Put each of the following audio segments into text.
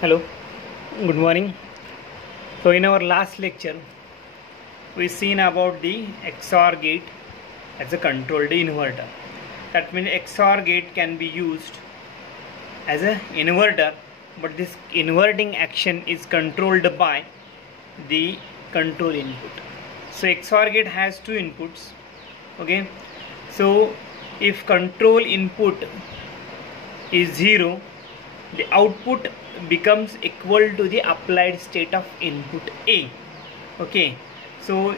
Hello, good morning. So in our last lecture we seen about the XOR gate as a controlled inverter. That means XOR gate can be used as an inverter, but this inverting action is controlled by the control input. So XOR gate has two inputs. Okay, so if control input is 0, the output becomes equal to the applied state of input A. Okay, so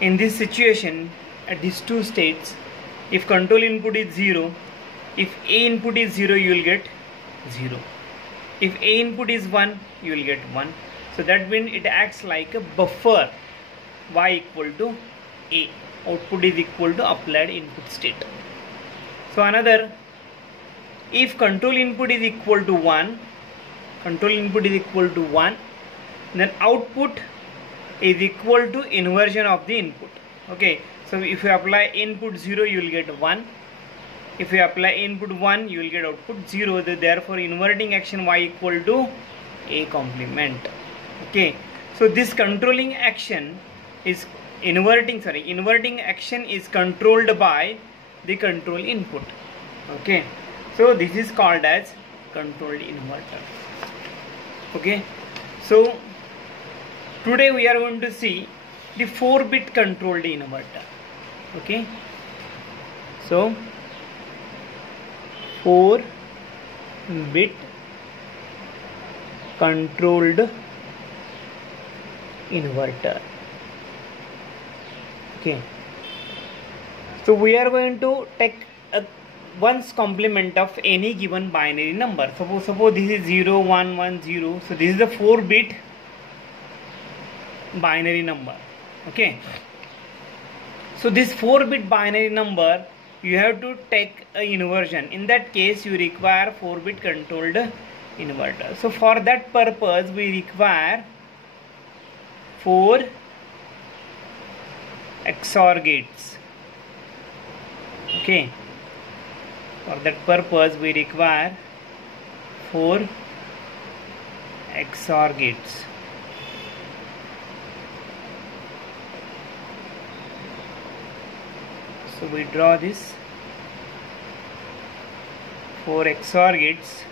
in this situation, at these two states, if control input is 0, if A input is 0, you will get 0. If A input is 1, you will get 1. So that means it acts like a buffer. Y equal to A, output is equal to applied input state. So another, if control input is equal to 1, then output is equal to inversion of the input. Okay, so if you apply input 0, you will get 1. If you apply input 1, you will get output 0. Therefore inverting action Y equal to A complement. Okay, so this controlling action is inverting action is controlled by the control input. Okay, so this is called as controlled inverter. Okay, so today we are going to see the 4-bit controlled inverter. Okay, so 4-bit controlled inverter. Okay, so we are going to take a ones complement of any given binary number. Suppose this is 0 1 1 0. So this is the 4-bit binary number. Okay, so this 4-bit binary number, you have to take a inversion. In that case you require 4-bit controlled inverter. So for that purpose we require 4 XOR gates. Okay, for that purpose we require 4 XOR gates. So we draw this 4 XOR gates.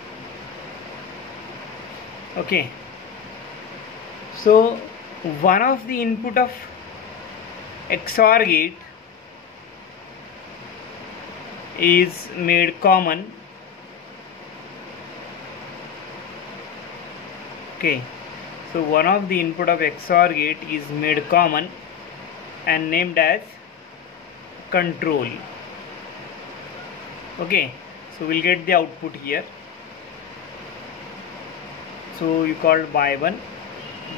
Okay, so one of the input of XOR gate is made common. Okay, so one of the input of XOR gate is made common and named as control. Okay, so we'll get the output here. So you called Y1,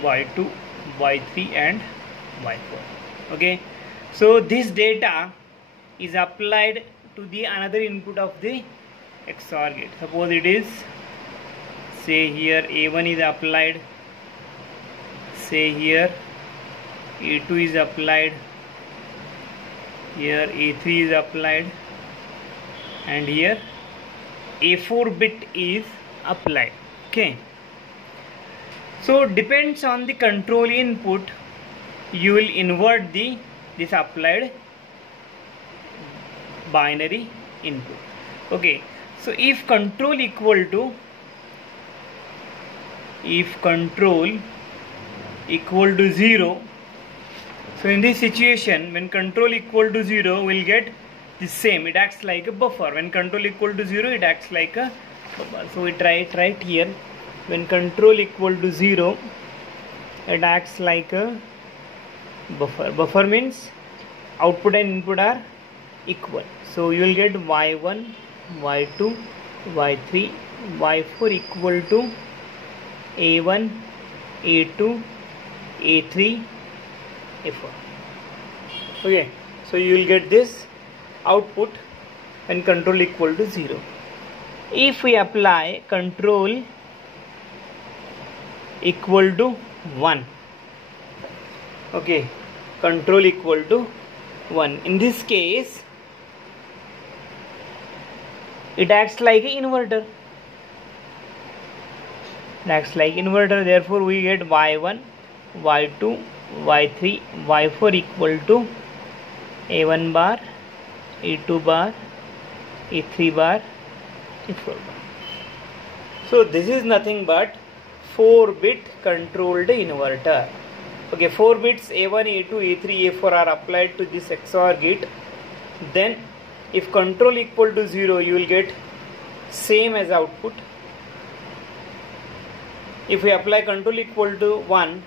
Y2, Y3 and Y4. Okay, so this data is applied to the another input of the XOR gate. Suppose it is, say here A1 is applied, say here A2 is applied, here A3 is applied, and here A4 bit is applied. Okay, so depends on the control input, you will invert this applied binary input. Okay, so if control equal to 0, so in this situation when control equal to 0, we'll get the same. It acts like a buffer. When control equal to 0, it acts like a buffer. So we try it here. When control equal to 0, it acts like a buffer. Buffer means output and input are equal. So you will get Y1, Y2, Y3, Y4 equal to A1, A2, A3, A4. Okay, so you will get this output when control equal to 0. If we apply control equal to 1, okay, control equal to 1, in this case it acts like an inverter. That's like inverter. Therefore we get y1, y2, y3, y4 equal to a1 bar, a2 bar, a3 bar, a4 bar. So this is nothing but 4-bit controlled inverter. Okay, 4 bits a1, a2, a3, a4 are applied to this XOR gate. Then if control equal to 0, you will get same as output. If we apply control equal to 1,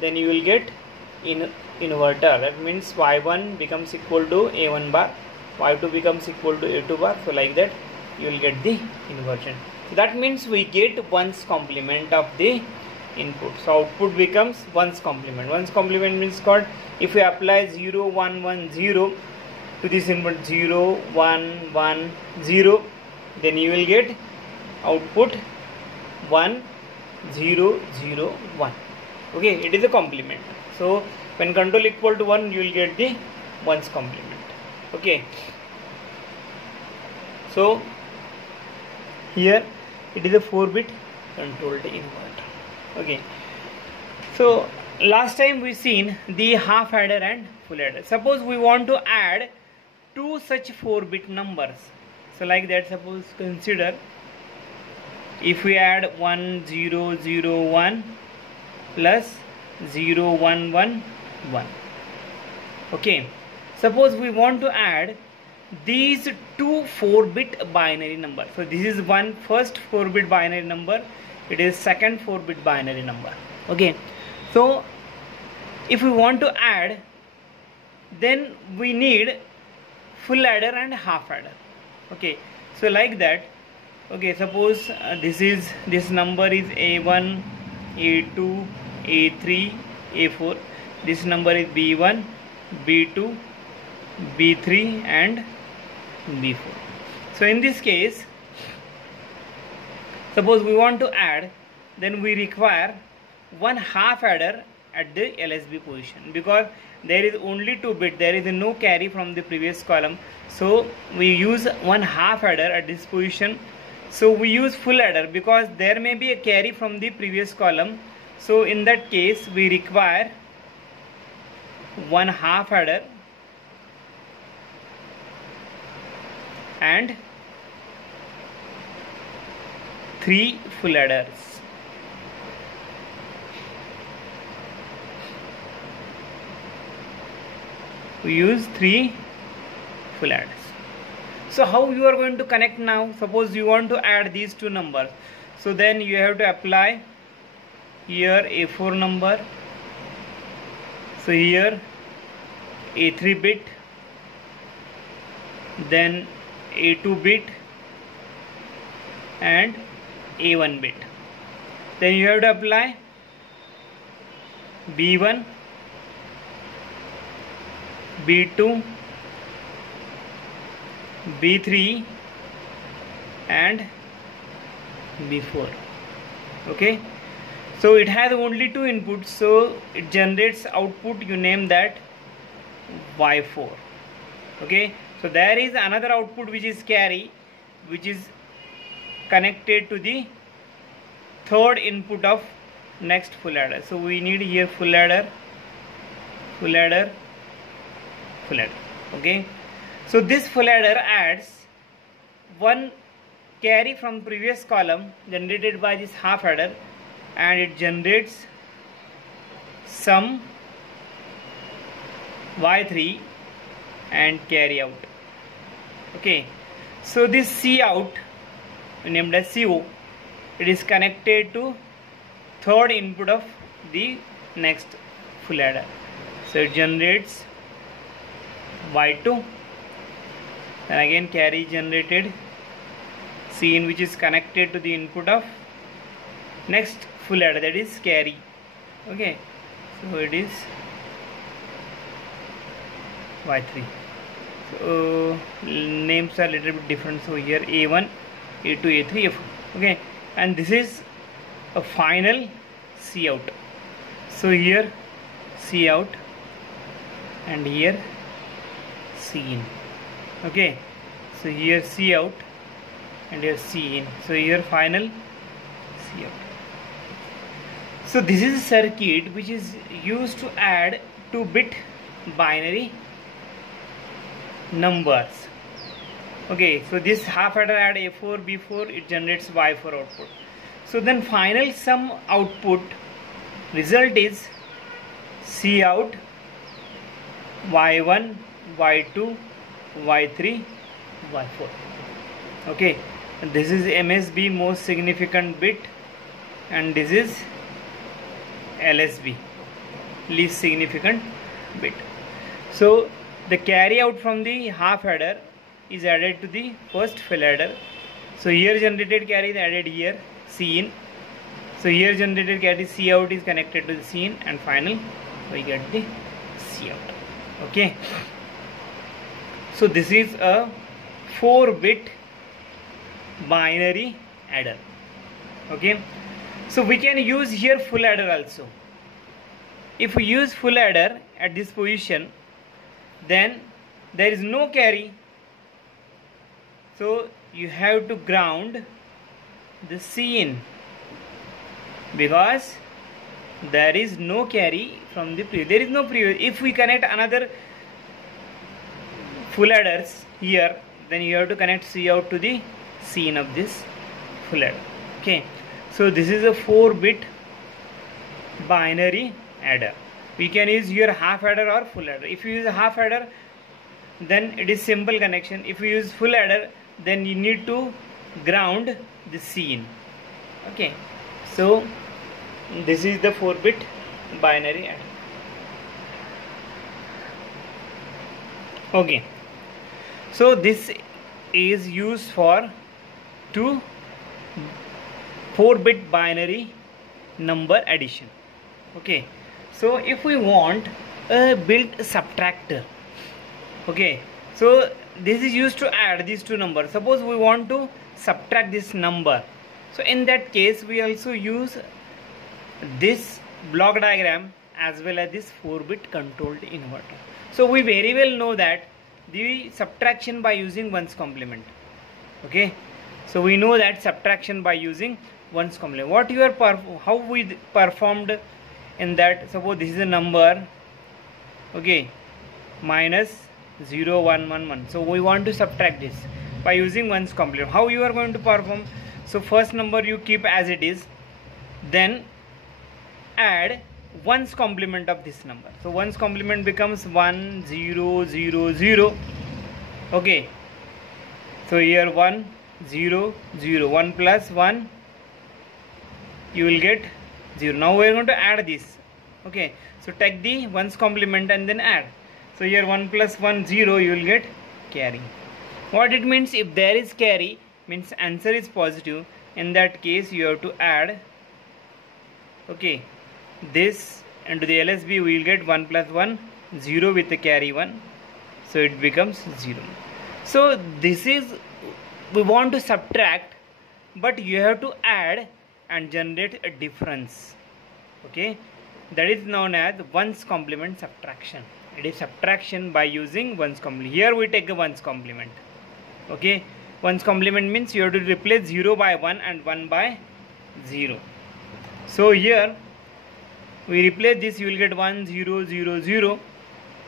then you will get inverter. That means y1 becomes equal to a1 bar, y2 becomes equal to a2 bar. So like that you will get the inversion. So that means we get 1's complement of the input. So output becomes 1's complement. 1's complement means called, if we apply 0, 1, 1, 0 to this input, 0, 1, 1, 0, then you will get output 1, 0, 0, 1. Okay, it is a complement. So when control equal to 1, you will get the 1's complement. Okay, so here it is a 4-bit controlled inverter. Okay, so last time we seen the half adder and full adder. Suppose we want to add two such 4-bit numbers. So like that, suppose consider if we add 1, 0, 0, 1 plus 0, 1, 1, 1. Okay, suppose we want to add these two 4-bit binary numbers. So this is one first 4-bit binary number, it is second 4-bit binary number. Okay, so if we want to add, then we need full adder and half adder. Okay, so like that. Okay, suppose this number is a1, a2, a3, a4. This number is b1, b2, b3 and b4. So in this case, suppose we want to add, then we require one half adder at the LSB position, because there is only 2 bit, there is no carry from the previous column. So we use one half adder at this position. So we use full adder because there may be a carry from the previous column. So in that case we require one half adder and 3 full adders. We use 3 full adders. So how you are going to connect now? Suppose you want to add these two numbers. So then you have to apply here a4 number. So here a3 bit, then a2 bit and a1 bit. Then you have to apply b1, b2, b3 and b4. Okay, so it has only 2 inputs, so it generates output, you name that y4. Okay, so there is another output which is carry, which is connected to the third input of next full adder. So we need here full adder, full adder, full adder. Okay, so this full adder adds one carry from previous column generated by this half adder, and it generates some y3 and carry out. Okay, so this C out, named as CO, it is connected to third input of the next full adder. So it generates y2, and again carry generated C in, which is connected to the input of next full adder, that is carry. Okay, so it is y3. So names are a little bit different. So here a1, a2, a3, a4. Okay, and this is a final C out. So here C out and here C in. Okay, so here C out and here C in. So here final C out. So this is a circuit which is used to add 2-bit binary numbers. Okay, so this half adder add A4 B4, it generates Y4 output. So then final sum output result is Cout Y1 Y2 Y3 Y4. Okay, and this is MSB, most significant bit, and this is LSB, least significant bit. So the carry out from the half adder is added to the first fill adder. So here generated carry is added here, C in. So here generated carry C out is connected to the C in, and final we get the C out. Okay. So this is a 4-bit binary adder. Okay. So we can use here full adder also. If we use full adder at this position, then there is no carry. So you have to ground the C in, because there is no carry from the previous. There is no previous. If we connect another full adders here, then you have to connect C out to the C in of this full adder. Okay. So this is a 4-bit binary adder. We can use here half adder or full adder. If you use a half adder, then it is simple connection. If you use full adder, then you need to ground the C in. Okay, so this is the 4-bit binary adder. Okay, so this is used for 4-bit binary number addition. Okay, so if we want a built subtractor, okay, so this is used to add these two numbers. Suppose we want to subtract this number, so in that case we also use this block diagram as well as this 4-bit controlled inverter. So we very well know that the subtraction by using 1's complement. Okay, so we know that subtraction by using 1's complement. What you are how we performed in that? Suppose this is a number, okay, minus 0 1 1 1. So we want to subtract this by using 1's complement. How you are going to perform? So first number you keep as it is, then add 1's complement of this number. So 1's complement becomes 1 0 0 0. Okay, so here 1 0 0, 1 plus 1, you will get 0. Now we are going to add this. Okay, so take the 1's complement and then add. So here 1 plus 1 0, you will get carry. What it means? If there is carry, means answer is positive. In that case you have to add, okay, this into the LSB. We will get 1 plus 1 0 with the carry 1, so it becomes 0. So this is, we want to subtract, but you have to add and generate a difference. Okay, that is known as 1's complement subtraction. It is subtraction by using 1's complement. Here we take a 1's complement. Okay, 1's complement means you have to replace 0 by 1 and 1 by 0. So here we replace this, you will get 1 0 0 0.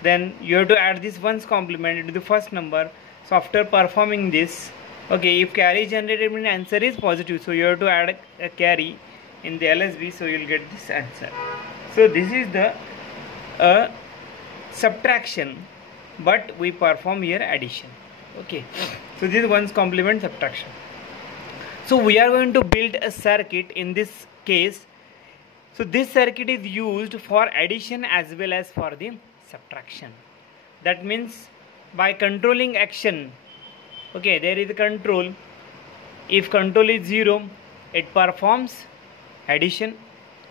Then you have to add this 1's complement into the first number. So after performing this, okay, if carry generated means answer is positive, so you have to add a carry in the LSB, so you will get this answer. So this is the subtraction, but we perform here addition. Okay, so this is 1's complement subtraction. So we are going to build a circuit in this case. So this circuit is used for addition as well as for the subtraction. That means by controlling action, okay, there is a control. If control is 0, it performs addition.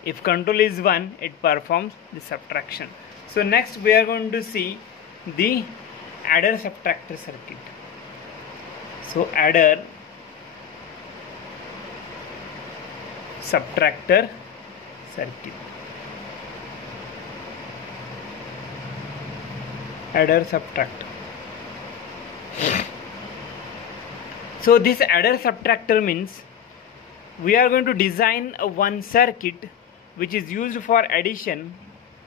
If control is 1, it performs the subtraction. So next we are going to see the adder subtractor circuit. So adder subtractor circuit. Adder subtractor. So this adder subtractor means we are going to design a one circuit which is used for addition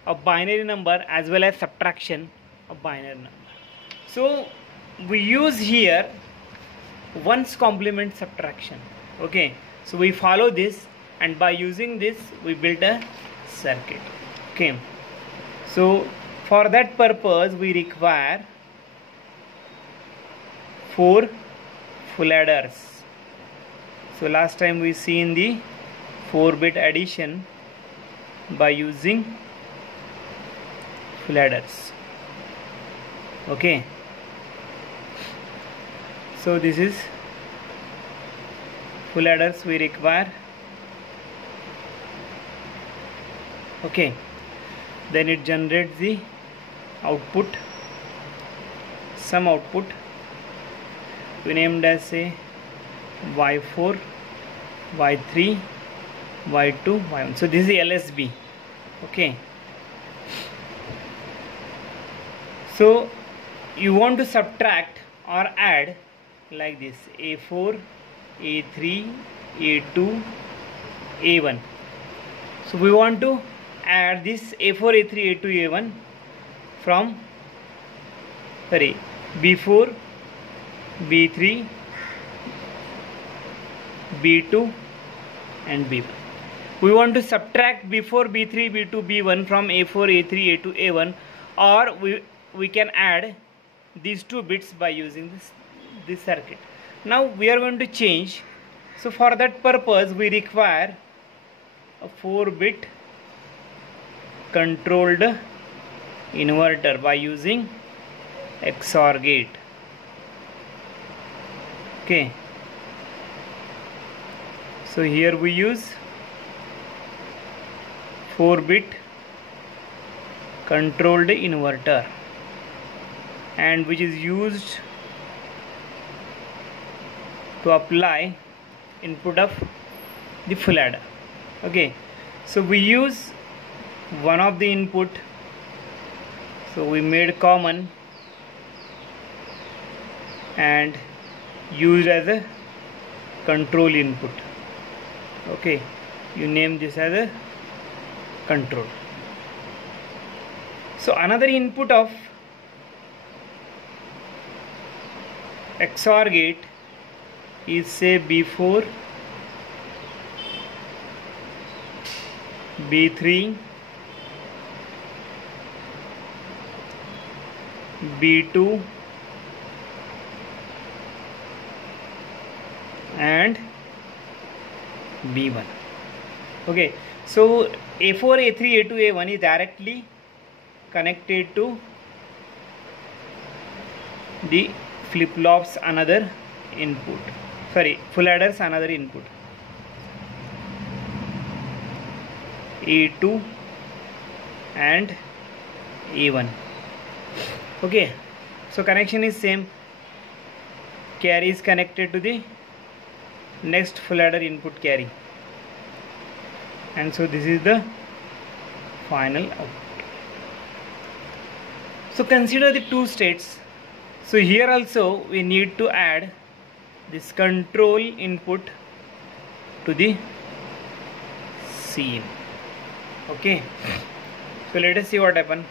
of binary number as well as subtraction of binary number. So we use here ones complement subtraction. Okay, so we follow this, and by using this we build a circuit. Okay, so for that purpose we require 4 full adders. So last time we seen the 4-bit addition by using full adders. Okay, so this is full adders we require. Okay, then it generates the output, some output we named as say y4, y3, y2, y1. So this is the LSB. Okay, so you want to subtract or add like this: A4, A3, A2, A1. So we want to add this A4, A3, A2, A1 from B4, B3, B2 and B1. We want to subtract B4, B3, B2, B1 from A4, A3, A2, A1, or we can add these 2 bits by using this circuit. Now we are going to change. So for that purpose we require a 4-bit controlled inverter by using XOR gate. Okay, so here we use 4-bit controlled inverter, and which is used to apply input of the full adder. Okay, so we use one of the input, so we made common and used as a control input. Okay, you name this as a control. So another input of XOR gate is say B4, B3, B2 and B1. Okay, so A4, A3, A2, A1 is directly connected to the flip-flops another input, full adders another input, A2 and A1. Okay, so connection is same, carry is connected to the next full adder input carry, and so this is the final output. So consider the 2 states. So here also we need to add this control input to the scene. Okay, so let us see what happens.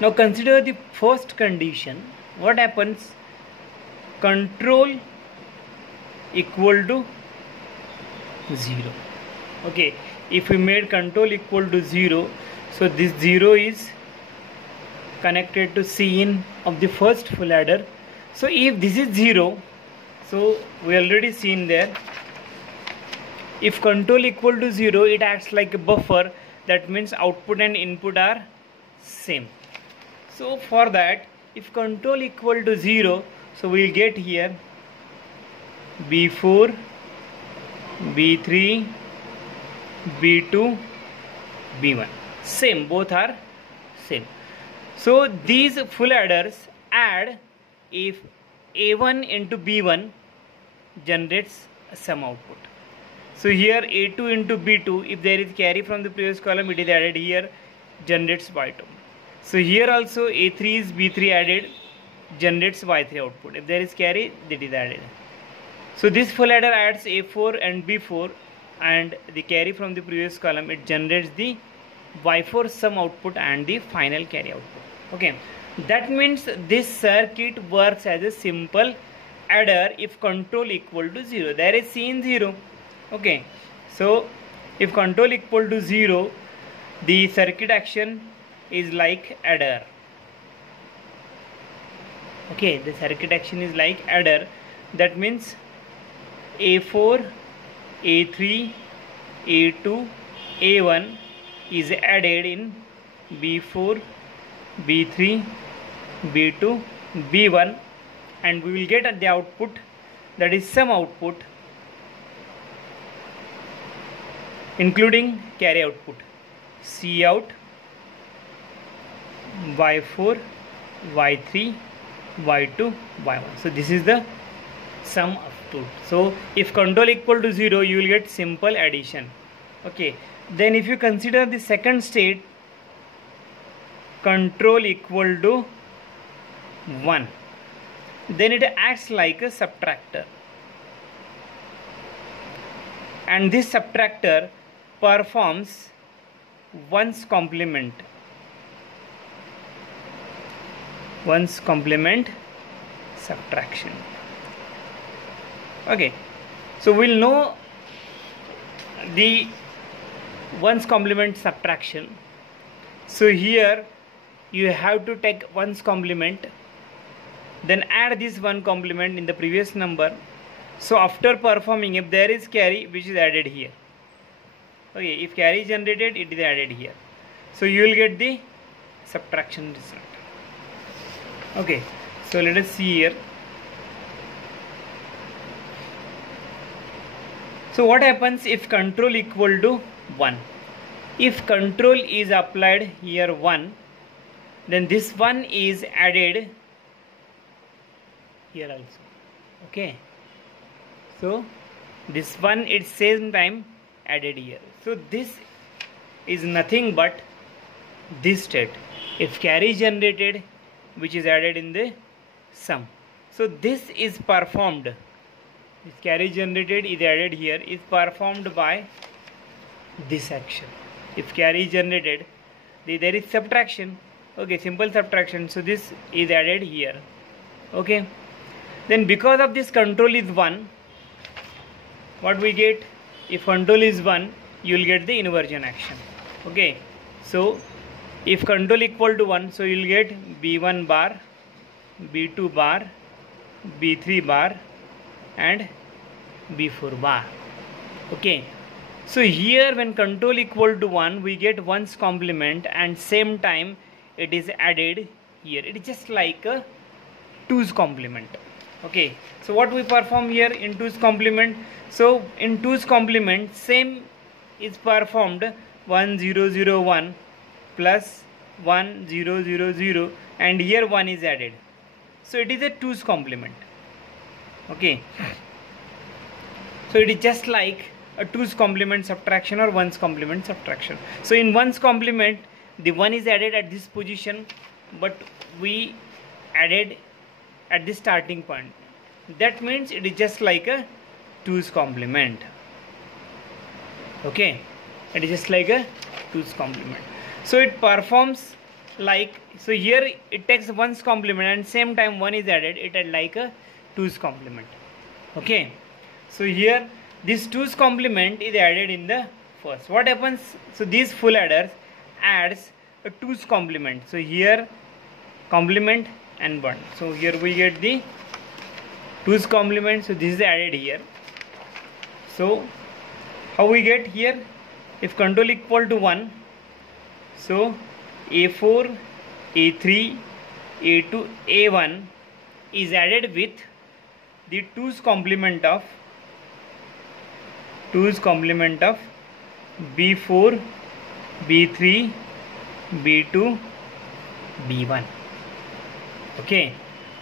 Now consider the first condition. What happens? Control equal to 0. Okay, if we made control equal to 0, so this 0 is connected to Cin of the first full adder. So if this is 0, so we already seen there, if control equal to 0, it acts like a buffer. That means output and input are same. So for that, if control equal to 0, so we'll get here B4, B3, B2, B1. Same, both are same. So these full adders add, if A1 into B1 generates some output. So here A2 into B2, if there is carry from the previous column, it is added here, generates Y2. So here also A3 is B3 added, generates Y3 output. If there is carry, that is added. So this full adder adds A4 and B4 and the carry from the previous column, it generates the Y4 sum output and the final carry output. Okay, that means this circuit works as a simple adder if control equal to 0. There is C in 0. Okay, so if control equal to 0, the circuit action is like adder. Okay, the circuit action is like adder. That means A4, A3, A2, A1 is added in B4, B3, B2, B1, and we will get the output, that is sum output, including carry output, C out, Y4, Y3, Y2, Y1. So this is the sum output. So if control equal to 0, you will get simple addition. Okay, then if you consider the second state, control equal to 1, then it acts like a subtractor, and this subtractor performs one's complement subtraction. Okay, so we'll know the one's complement subtraction. So here you have to take one's complement, then add this one complement in the previous number. So after performing, if there is carry, which is added here. Okay, if carry is generated, it is added here. So you will get the subtraction result. Okay, so let us see here. So what happens if control equal to 1? If control is applied here 1, then this one is added here also. Okay, so this one is same time added here. So this is nothing but this state. If carry is generated, which is added in the sum. So this is performed, this carry generated is added here, is performed by this action. If carry is generated, there is subtraction. Okay, simple subtraction. So this is added here. Okay, then because of this control is 1, what we get? If control is 1, you will get the inversion action. Okay, so if control equal to 1, so you will get B1 bar, B2 bar, B3 bar and B4 bar. Okay, so here when control equal to 1, we get 1's complement, and same time it is added here. It is just like a 2's complement. Okay, so what we perform here in 2's complement? So in 2's complement, same is performed 1001 plus 1000, and here 1 is added. So it is a 2's complement. Okay, so it is just like a 2's complement subtraction or 1's complement subtraction. So in 1's complement, the 1 is added at this position, but we added at the starting point. That means it is just like a 2's complement. Okay, it is just like a 2's complement. So it performs like, so here it takes 1's complement and same time 1 is added, it is like a 2's complement. Okay, so here this 2's complement is added in the first. What happens? So these full adders adds a 2's complement. So here complement and 1. So here we get the 2's complement. So this is added here. So how we get here? If control equal to 1, so A4, A3, A2, A1 is added with the 2's complement of B4, B3, B2, B1. Okay,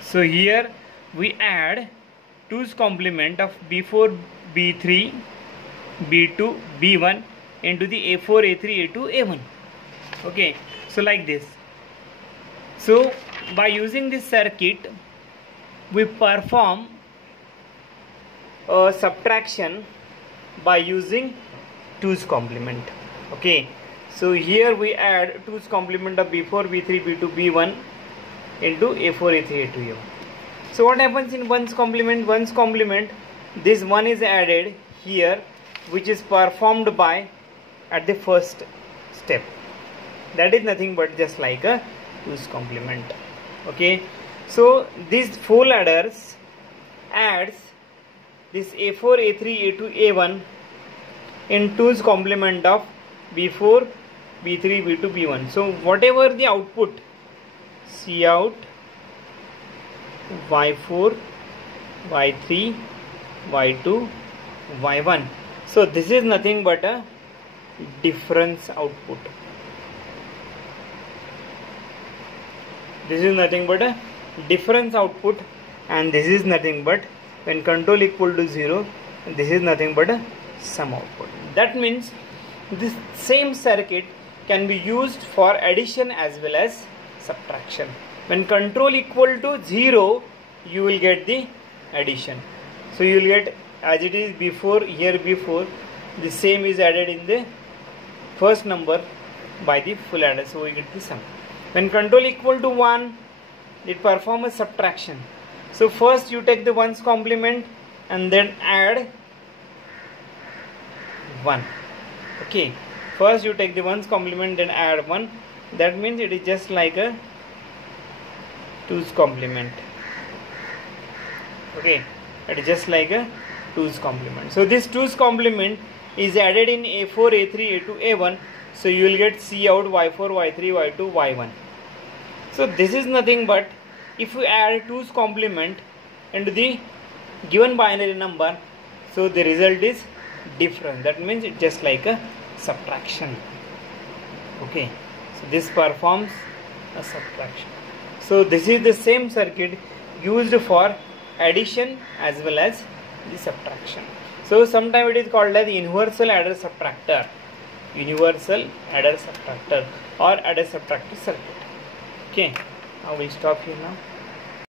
so here we add 2's complement of B4, B3, B2, B1 into the A4, A3, A2, A1. Okay, so like this. So by using this circuit, we perform a subtraction by using 2's complement. Okay, so here we add 2's complement of b4, b3, b2, b1 into a4, a3, a2, a1. So what happens in 1's complement? 1's complement, this 1 is added here, which is performed by at the first step. That is nothing but just like a 2's complement. Okay, so these 4 ladders adds this a4, a3, a2, a1 in 2's complement of b4, b3, b2, b1. So whatever the output, C out, y4, y3, y2, y1. So this is nothing but a difference output. This is nothing but a difference output, and this is nothing but, when control equal to 0, this is nothing but a sum output. That means this same circuit can be used for addition as well as subtraction. When control equal to 0, you will get the addition. So you will get, as it is before, here before, the same is added in the first number by the full adder, so we get the sum. When control equal to 1, it performs a subtraction. So first you take the 1's complement and then add 1. Okay, first you take the 1's complement, then add 1. That means it is just like a 2's complement. Okay, it is just like a 2's complement. So this 2's complement is added in a4, a3, a2, a1. So you will get C out, y4, y3, y2, y1. So this is nothing but, if you add 2's complement into the given binary number, so the result is different. That means it's just like a subtraction. Okay, so this performs a subtraction. So this is the same circuit used for addition as well as the subtraction. So sometimes it is called as the universal adder subtractor, universal adder subtractor, or adder subtractor circuit. Okay, now we'll stop here now.